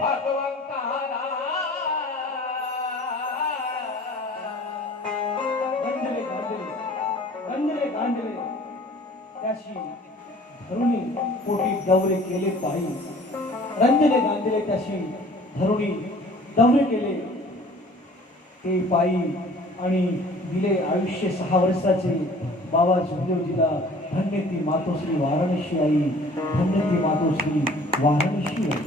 भगवंताला गंजले गांजले त्याशी धरुणी पोटी दौरे केले पायी रंजले गांजले त्याशी धरुणी दौरे केले ते पायी आणि दिले आयुष्य 6 वर्षाचे बाबा झुंदेवजीला धन्य ती मातोश्री वाराणसी आई धन्य ती मातोश्री वाराणसी आई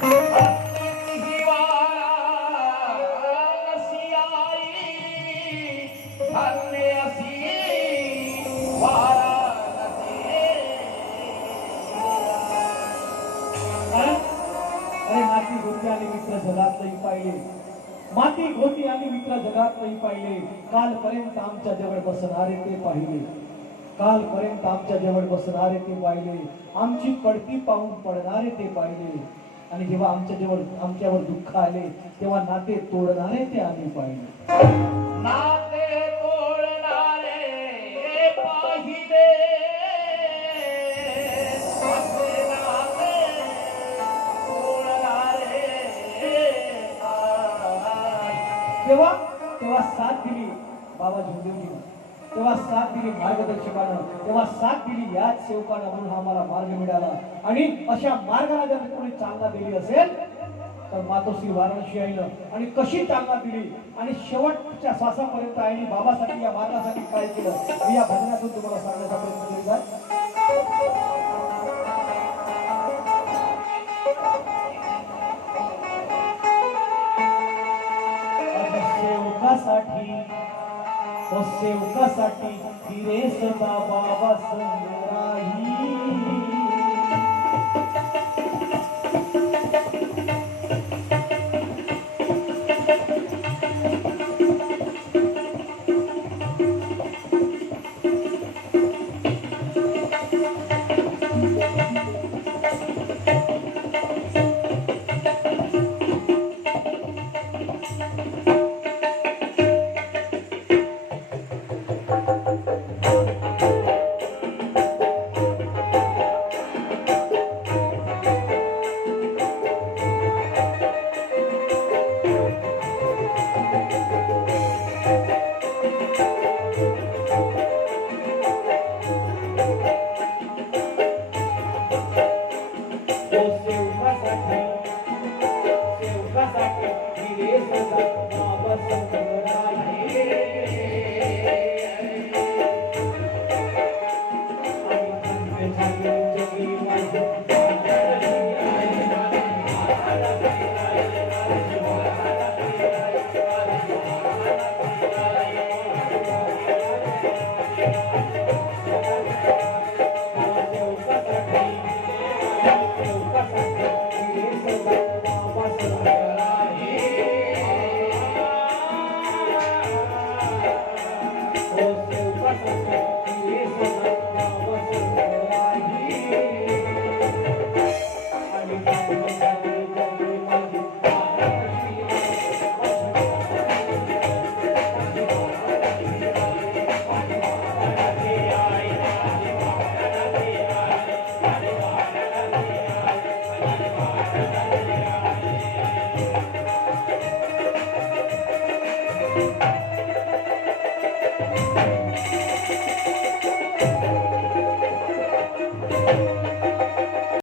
माती गोती आणि मित्र जगात नाही पाहिले कालपर्यंत आमच्या जवळ बसणारे ते पाहिले कालपर्यंत आमच्या जवळ बसणारे ते पाहिले आमची पडती पाहून पडणारे ते पाहिले आणि जेव्हा आमच्यावर दुःख आले तेव्हा नाते तोडणारे ते आम्ही पाहिले नाते तोडणारे पाहिले तेव्हा साथ दिली बाबा झुंदेवजीनं तेव्हा साथ दिली मार्गदर्शकानं तेव्हा साथ दिली याच सेवकानं म्हणून आम्हाला मार्ग मिळाला आणि अशा मार्गाला जर कोणी चालना दिली असेल तर मातोश्री वाराणसी आईनं आणि कशी चालना दिली आणि शेवटच्या श्वासापर्यंत आईने बाबासाठी या मार्गासाठी काय केलं मी या भजनातून तुम्हाला सांगण्याचा प्रयत्न करीत आहे सेवकासाठी फिरे सदा बाबा संग्राही